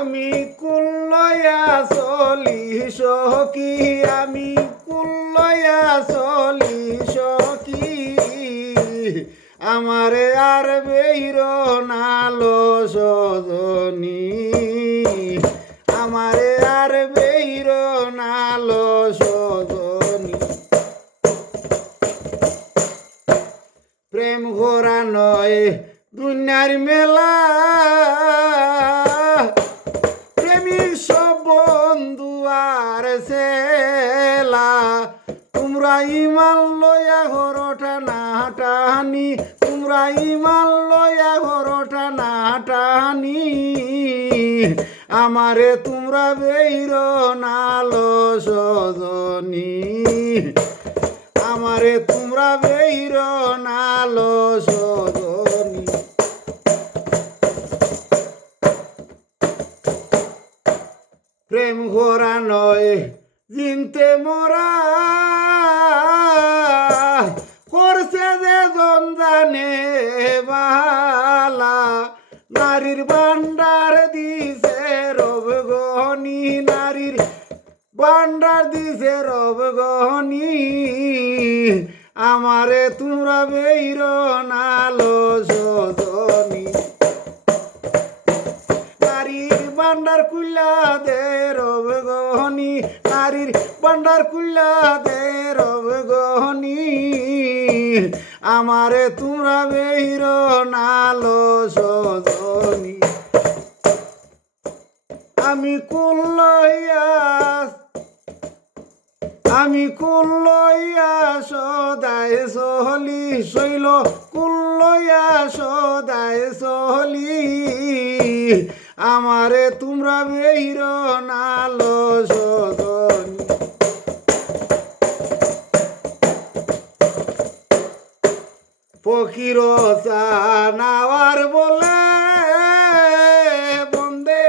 আমি কুল লইয়া চলি সখী, আমি কুল লইয়া চলি সখী, আমারে আর বেইর নালো সজনী, আমারে আর বেইর নালো সজনী। প্রেম ঘোরা নয় দুনিয়ার মেলা, প্রেমিক সব বন্ধু আর সেলা, তোমরা ইমান লইয়া ঘরটা না টানি, তোমরা ইমান লইয়া ঘরটা না টানি, আমারে তোমরা বেইর নালো সজনী, আমারে তোমরা বেইর নালো সজনী। প্রেম ঘোরা নয় জিনতে মরা, করছে যে জন জানে বালা, নারীর ভান্ডার দিছে রব গহনি, নারীর ভান্ডার দিছে রব গহনি, আমারে তোমরা বেইর নালো সজনী, নারীর ভান্ডার কুল্লা দে রব গহনি, নারীর ভান্ডার কুল্লা দে রব গহনি, আমারে তোমরা বেইর নালো সজনী। আমি কুল লইয়া, আমি কুল লইয়া সদায় চলি, শৈল কুল লইয়া সদায় চলি, আমারে তোমরা বেইর নালো সজনী। ফকির নাওয়ার বলে বন্দে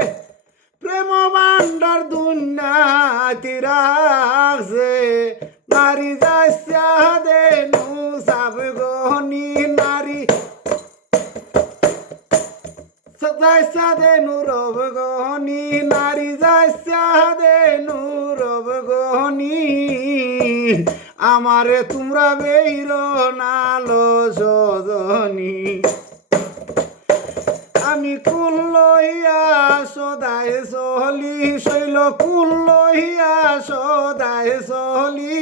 প্রেম ভান্ডার দুনিয়াতে রাখছে, নারী যাইসা দেনু সাব গহনি, নারী যাইসা দেনু রব গহনি, নারী যাইসা দেনু রব গহনি, আমারে তোমরা বেইর নালো সজনী। আমি কুল লইয়া সদায় চলি, শৈল কুল লইয়া সদায় চলি,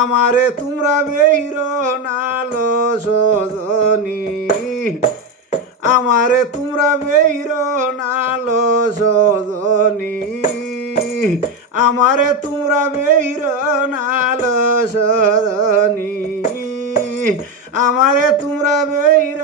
আমারে তোমরা বেইর নালো সজনী, আমারে তোমরা বেইর নালো সজনী, আমারে তোমরা বেইর নালো সজনী, আমারে তোমরা বেইর